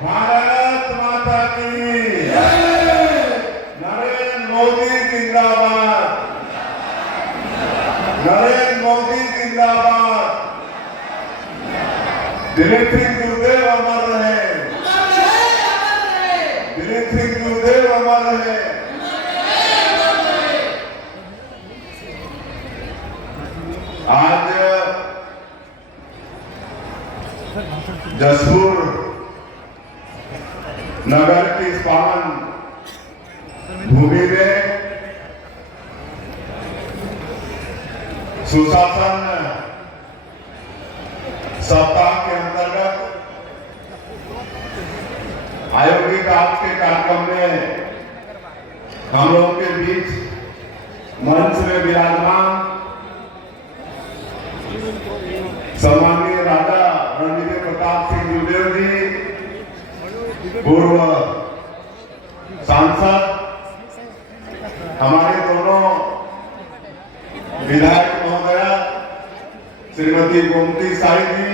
भारत माता की नरेंद्र मोदी जिंदाबाद, नरेंद्र मोदी जिंदाबाद। दिलीप सिंह गुरुदेव अमर रहे, दिलीप सिंह गुरुदेव अमर रहे। आज जसपुर नगर की इस पावन भूमि में सुशासन सप्ताह के अंतर्गत आयोजित आज के कार्यक्रम में हम लोगों के बीच मंच में विराजमान सम्माननीय राजा रणजीत प्रताप सिंह गुरुदेव जी, पूर्व सांसद, हमारे दोनों विधायक महोदया श्रीमती गोमती साई जी,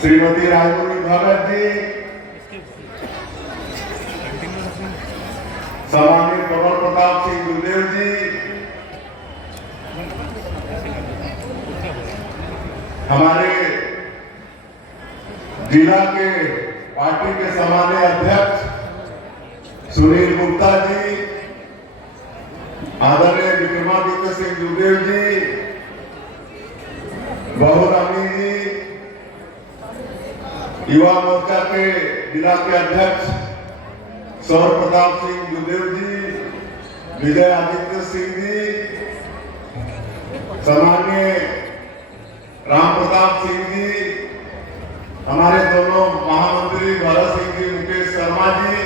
श्रीमती राजपुरी भगत जी, सम्मानित प्रबल प्रताप सिंह गुरुदेव जी, हमारे जिला के पार्टी के सम्मानीय अध्यक्ष सुनील गुप्ता जी, आदरणीय विक्रमादित्य सिंह गुरुदेव जी, बहुरानी जी, युवा मोर्चा के जिला के अध्यक्ष सौर प्रताप सिंह गुरुदेव जी, विजय आदित्य सिंह जी, सम्मानीय राम प्रताप सिंह जी, हमारे दोनों महामंत्री भरत सिंह जी, मुकेश शर्मा जी,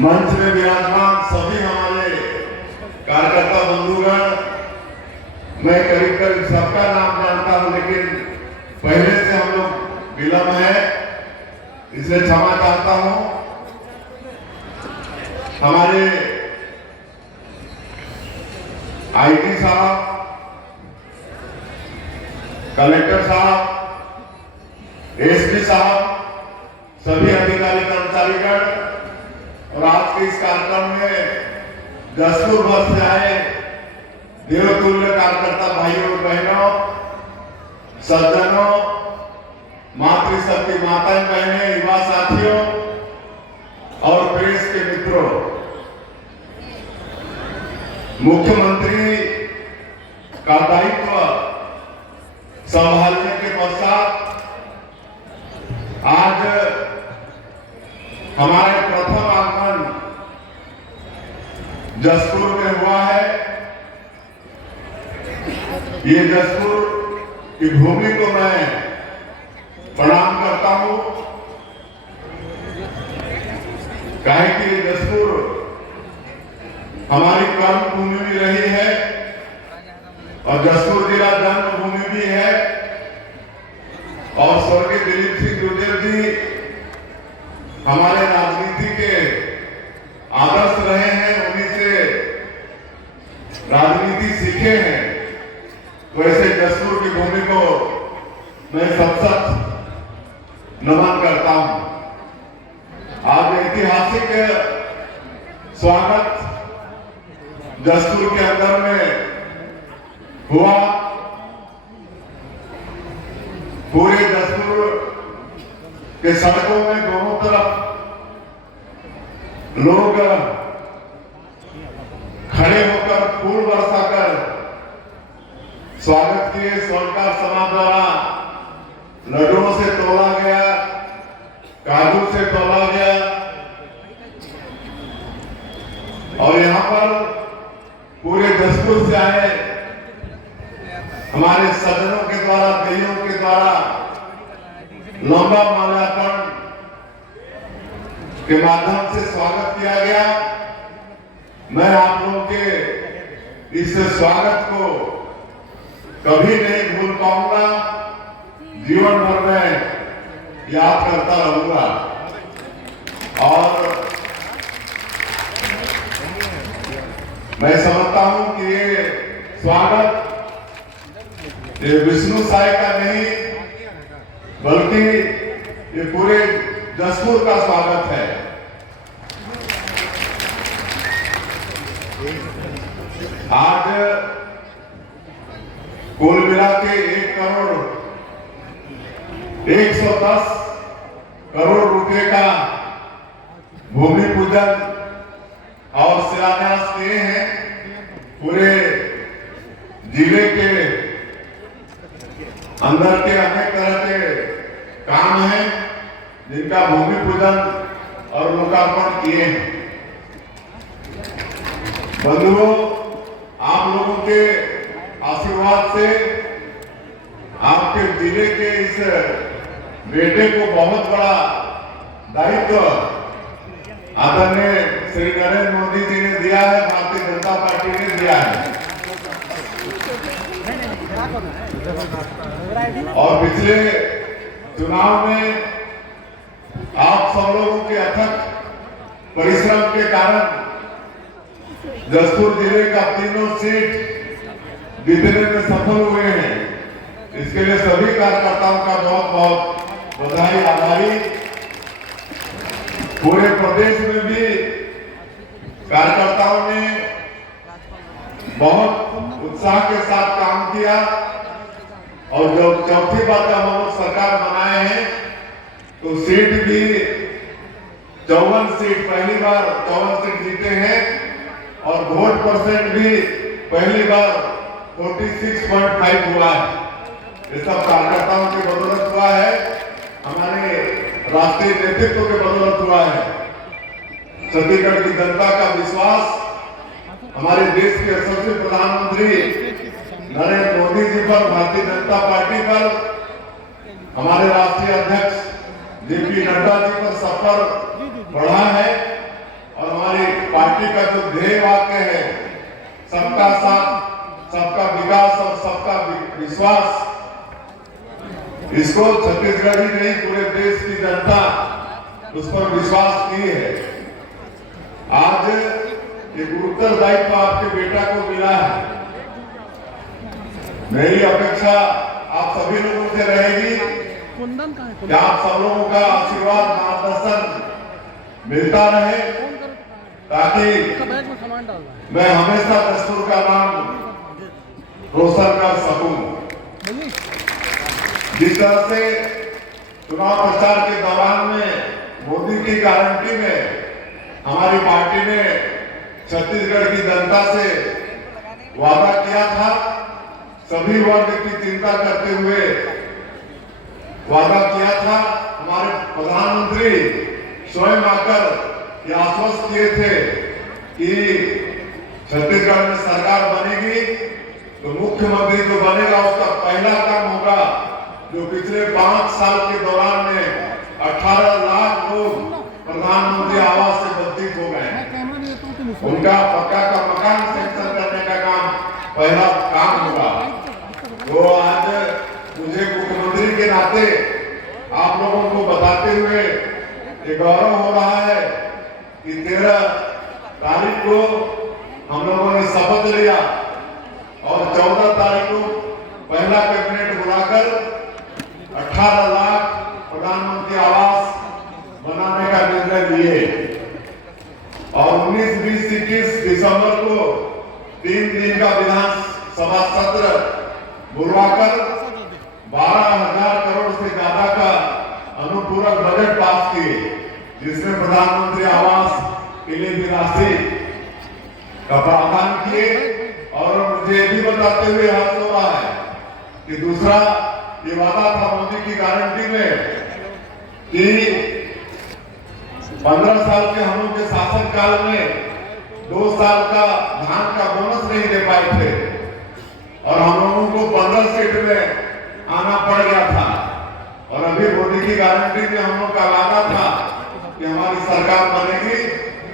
मंच में विराजमान सभी हमारे कार्यकर्ता बंधुगण, मैं करीब करीब सबका नाम जानता हूं, लेकिन पहले से हम लोग विलंब है, इसलिए क्षमा चाहता हूं। हमारे आईटी साहब, कलेक्टर साहब, एसपी साहब, सभी अधिकारी कर्मचारीगण और आज के इस कार्यक्रम में जसपुर भर से आए देवतुल्य कार्यकर्ता भाइयों और बहनों, सज्जनों, मातृशक्ति माताएं बहनें, युवा साथियों और प्रेस के मित्रों, मुख्यमंत्री का दायित्व संभालने के पश्चात आज हमारे प्रथम आगमन जसपुर में हुआ है। ये जसपुर की भूमि को मैं प्रणाम करता हूं, काहे कि जसपुर हमारी कर्म भूमि भी रही है और जसपुर जिला जन्मभूमि भी है। और स्वर्गीय दिलीप सिंह गुरुदेव जी हमारे राजनीति के आदर्श रहे हैं, उन्हीं से राजनीति सीखे हैं। वैसे जसपुर की भूमि को मैं सत नमन करता हूं। आज ऐतिहासिक स्वागत जसपुर के अंदर में हुआ। पूरे जसपुर के सड़कों में दोनों तरफ लोग खड़े होकर फूल बरसाकर स्वागत किए। स्वर्णकार समाज द्वारा लड्डुओं से तोला गया, काजू से तोला गया और यहाँ पर पूरे जसपुर से आए हमारे सज्जनों के द्वारा, देयों के द्वारा लंबा माल्यार्पण के माध्यम से स्वागत किया गया। मैं आप लोगों के इस स्वागत को कभी नहीं भूल पाऊंगा, जीवन भर में याद करता रहूंगा। और मैं समझता हूं कि ये स्वागत ये विष्णु साय का नहीं बल्कि ये पूरे जसपुर का स्वागत है। आज कुल मिला के 1,110 करोड़ रुपए का भूमि पूजन और शिलान्यास किए हैं। पूरे जिले के अंदर के अनेक तरह के काम हैं जिनका भूमि पूजन और लोकार्पण किए हैं। बंधुओं, आप लोगों के आशीर्वाद से आपके जिले के इस बेटे को बहुत बड़ा दायित्व आदरणीय श्री नरेंद्र मोदी जी ने दिया है, भारतीय जनता पार्टी ने दिया है। और पिछले चुनाव में आप सब लोगों के अथक परिश्रम के कारण जसपुर जिले का तीनों सीट जीतने में सफल हुए हैं। इसके लिए सभी कार्यकर्ताओं का बहुत बहुत बधाई, आभारी। पूरे प्रदेश में भी कार्यकर्ताओं ने बहुत उत्साह के साथ काम किया और जब चौथी बार जब हम लोग सरकार बनाए हैं तो सीट भी 54 सीट, पहली बार 54 सीट जीते हैं और वोट परसेंट भी पहली बार 46.5 हुआ है। ये सब कार्यकर्ताओं की बदौलत हुआ है, हमारे राष्ट्रीय नेतृत्व के बदौलत हुआ है। छत्तीसगढ़ की जनता का विश्वास हमारे देश के यशस्वी प्रधानमंत्री नरेंद्र मोदी जी पर, भारतीय जनता पार्टी पर, हमारे राष्ट्रीय अध्यक्ष जेपी नड्डा जी पर सब पर बढ़ा है। और हमारी पार्टी का जो ध्येय वाक्य है, सबका साथ, सबका विकास और सबका विश्वास, इसको छत्तीसगढ़ ही नहीं पूरे देश की जनता उस पर विश्वास की है। आज ये गुरुतर दायित्व आपके बेटा को मिला है। मेरी अपेक्षा आप सभी लोगों से रहेगी कि आप सब लोगों का आशीर्वाद, मार्गदर्शन मिलता रहे ताकि मैं हमेशा जसपुर का नाम रोशन कर सकूं। जिस तरह से चुनाव प्रचार के दौरान में मोदी की गारंटी में हमारी पार्टी ने छत्तीसगढ़ की जनता से वादा किया था, सभी वर्ग की चिंता करते हुए वादा किया था। हमारे प्रधानमंत्री स्वयं आकर ये आश्वस्त किए थे कि छत्तीसगढ़ में सरकार बनेगी तो मुख्यमंत्री जो बनेगा उसका पहला काम होगा जो पिछले 5 साल के दौरान में 18 लाख लोग प्रधानमंत्री आवास से वंचित हो गए, उनका पक्का का मकान सैंक्शन करने का काम पहला काम होगा। तो आज मुझे मुख्यमंत्री के नाते आप लोगों को बताते हुए ये गौरव हो रहा है कि 13 तारीख को हम लोगों ने शपथ लिया और 14 तारीख को पहला कैबिनेट बुलाकर 18 लाख प्रधानमंत्री आवास बनाने का निर्णय लिए और 19, 20, 21 दिसंबर को 3 दिन का विधानसभा सत्र बुलवाकर 12,000 करोड़ से ज्यादा का अनुपूरक बजट पास किए, जिसमें प्रधानमंत्री आवास के लिए भी राशि का प्रावधान किए। और मुझे भी बताते हुए हर्ष हो रहा है कि दूसरा ये वादा था मोदी की गारंटी में कि 15 साल के हम लोग के शासन काल में 2 साल का धान का बोनस नहीं दे पाए थे और हम लोगों को 15 सीट में आना पड़ गया था। और अभी मोदी की गारंटी में हम लोग का वादा था कि हमारी सरकार बनेगी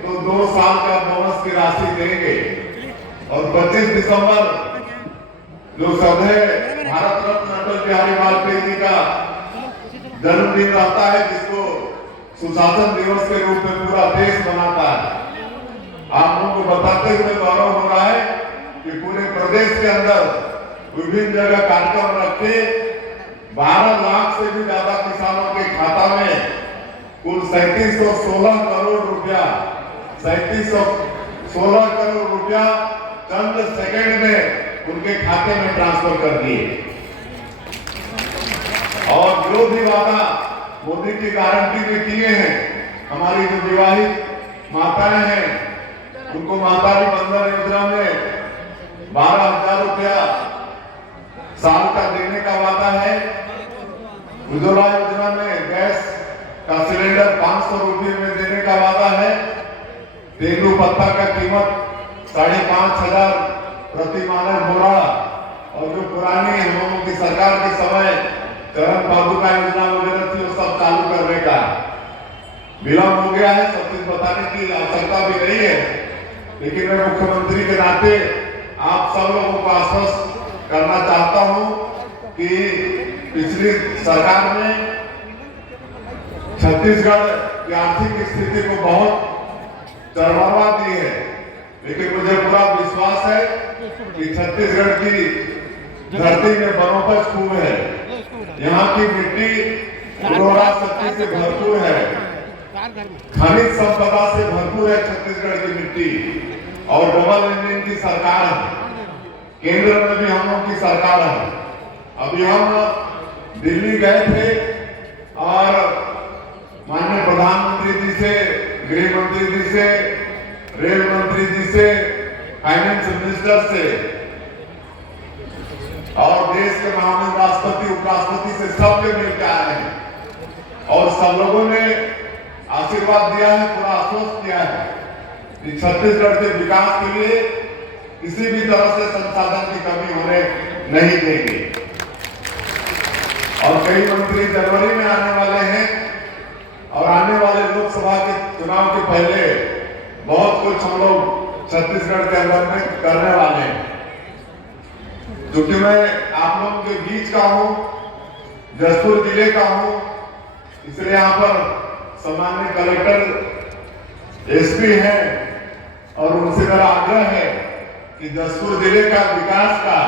तो 2 साल का बोनस की राशि देंगे। और 25 दिसंबर जो श्रद्धेय भारत रत्न अटल बिहारी वाजपेयी जी का जन्मदिन रहता है, जिसको सुशासन दिवस के रूप में पूरा देश मनाता है। आप लोगों को बताते हुए गौरव हो रहा है कि पूरे प्रदेश के अंदर विभिन्न जगह कार्यक्रम रख के 12 लाख से भी ज्यादा किसानों के खाता में 3716 करोड़ रुपया 3716 करोड़ रुपया चंद सेकंड में उनके खाते में ट्रांसफर कर दिए। और जो भी वादा मोदी की गारंटी में किए हैं, हमारी जो विवाहित माताएं हैं उनको माता बंधन योजना में 12,000 रुपया साल का देने का वादा है। उज्ज्वला योजना में गैस का सिलेंडर 500 रुपये में देने का वादा है। तेंदू पत्ता का कीमत 5,500 प्रति मानक बोरा, और जो पुरानी हम लोगों की सरकार के समय चरण पादुका योजना वगैरह थी वो सब चालू करने का विलंब हो गया है। सब कुछ बताने की आवश्यकता भी नहीं है, लेकिन मैं मुख्यमंत्री के नाते आप सब लोगों को आश्वस्त करना चाहता हूं कि पिछली सरकार ने छत्तीसगढ़ की आर्थिक स्थिति को बहुत चरमरा दी है, लेकिन मुझे पूरा विश्वास है कि छत्तीसगढ़ की धरती में वनोपज खूब है। यहाँ की मिट्टी उर्वरा शक्ति से भरपूर है, खनिज संपदा से भरपूर है छत्तीसगढ़ की मिट्टी, और डबल इंजन की सरकार है। केंद्र में भी हम लोग की सरकार है। अभी हम दिल्ली गए थे और माननीय प्रधानमंत्री जी से, गृह मंत्री जी से, रेल मंत्री जी से, फाइनेंस मिनिस्टर से और देश के महामहिम राष्ट्रपति उपराष्ट्रपति से सबके मिलकर आए हैं, और सब लोगों ने आशीर्वाद दिया है, पूरा आश्वस्त किया है कि छत्तीसगढ़ के विकास के लिए किसी भी तरह से संसाधन की कमी होने नहीं देंगे। और कई मंत्री जनवरी में आने वाले हैं, और आने वाले लोकसभा के चुनाव के पहले बहुत कुछ हम लोग छत्तीसगढ़ के अंदर में करने वाले हैं। क्योंकि मैं आप लोगों के बीच का हूं, जसपुर जिले का हूं, इसलिए यहाँ पर सामान्य कलेक्टर एसपी हैं, और उनसे मेरा आग्रह है कि जसपुर जिले का विकास का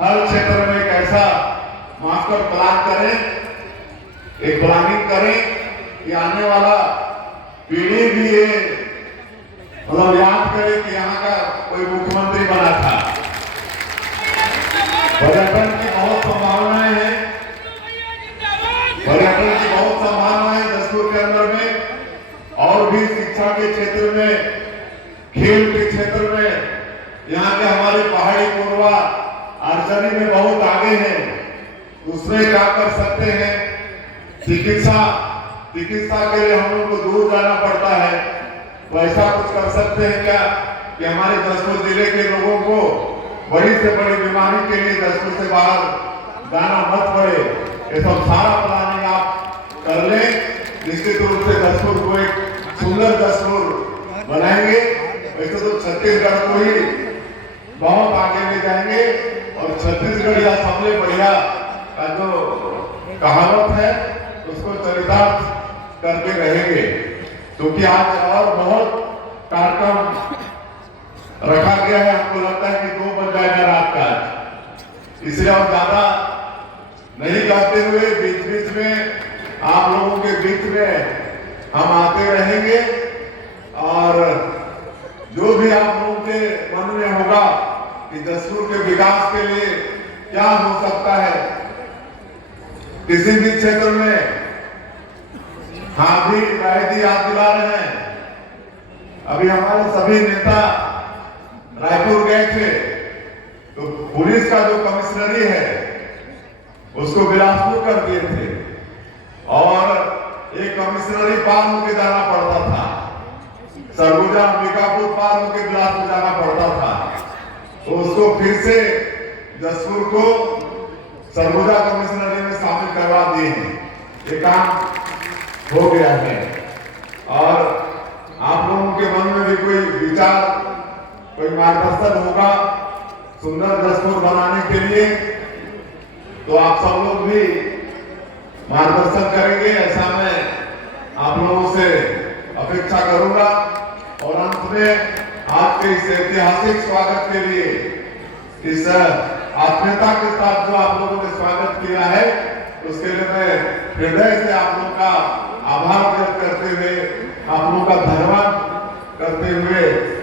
हर क्षेत्र में एक ऐसा मास्टर प्लान करें, एक प्लानिंग करें कि आने वाला पीढ़ी भी ये मतलब याद करे कि यहाँ का कोई मुख्यमंत्री बना था। पर्यटन की बहुत संभावनाएं हैं, पर्यटन की बहुत संभावनाएं जसपुर के अंदर में, और भी शिक्षा के क्षेत्र में, खेल के क्षेत्र में यहाँ के हमारे पहाड़ी पूर्वा आर्चरी में बहुत आगे हैं। उसमें क्या कर सकते हैं? चिकित्सा के लिए हम लोग को दूर जाना पड़ता है, तो ऐसा कुछ कर सकते हैं क्या कि हमारे जसपुर जिले के लोगों को बड़ी से बड़ी बीमारी के लिए जसपुर से बाहर जाना मत पड़े। ये सब सारा प्लानिंग आप कर लें, निश्चित रूप से जसपुर को एक सुंदर जसपुर बनाएंगे। वैसे तो छत्तीसगढ़ को ही बहुत आगे ले जाएंगे, और छत्तीसगढ़ या सबसे बढ़िया का जो कहावत है उसको चरितार्थ करके रहेंगे। क्योंकि आज और बहुत कार्यक्रम रखा गया है, हमको लगता है कि 2 बज जाएगा रात का, इसलिए और ज्यादा नहीं करते हुए बीच बीच में आप लोगों के बीच में हम आते रहेंगे, और जो भी आप लोगों के मन में होगा कि जसपुर के विकास के लिए क्या हो सकता है किसी भी क्षेत्र में, हाँ भी राय याद दिला रहे हैं। अभी हमारे सभी नेता रायपुर गए थे, तो पुलिस का जो कमिश्नरी है उसको बिलासपुर कर दिए थे, और एक कमिश्नरी पार होकर जाना पड़ता था, सरगुजा अंबिकापुर पार होकर बिलासपुर जाना पड़ता था, तो उसको फिर से जसपुर को सरगुजा कमिश्नरी में शामिल करवा दिए हैं। ये काम हो गया है, और आप लोगों के मन में भी कोई विचार, कोई मार्गदर्शन होगा सुंदर जसपुर बनाने के लिए, तो आप सब लोग भी मार्गदर्शन करेंगे, ऐसा मैं आप लोगों से अपेक्षा करूंगा। और अंत में आज के इस ऐतिहासिक स्वागत के लिए, इस आत्मीयता के साथ जो आप लोगों ने स्वागत किया है, उसके लिए मैं हृदय से आप लोगों का आभार व्यक्त करते हुए, आप लोगों का धन्यवाद करते हुए,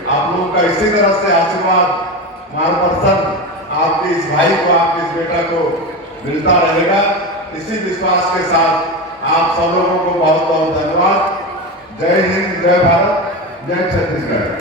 आप लोगों का इसी तरह से आशीर्वाद, मार्गदर्शन आपके इस भाई को, आपके इस बेटा को मिलता रहेगा। इसी विश्वास के साथ आप सब लोगों को बहुत बहुत धन्यवाद। जय हिंद, जय भारत, जय छत्तीसगढ़।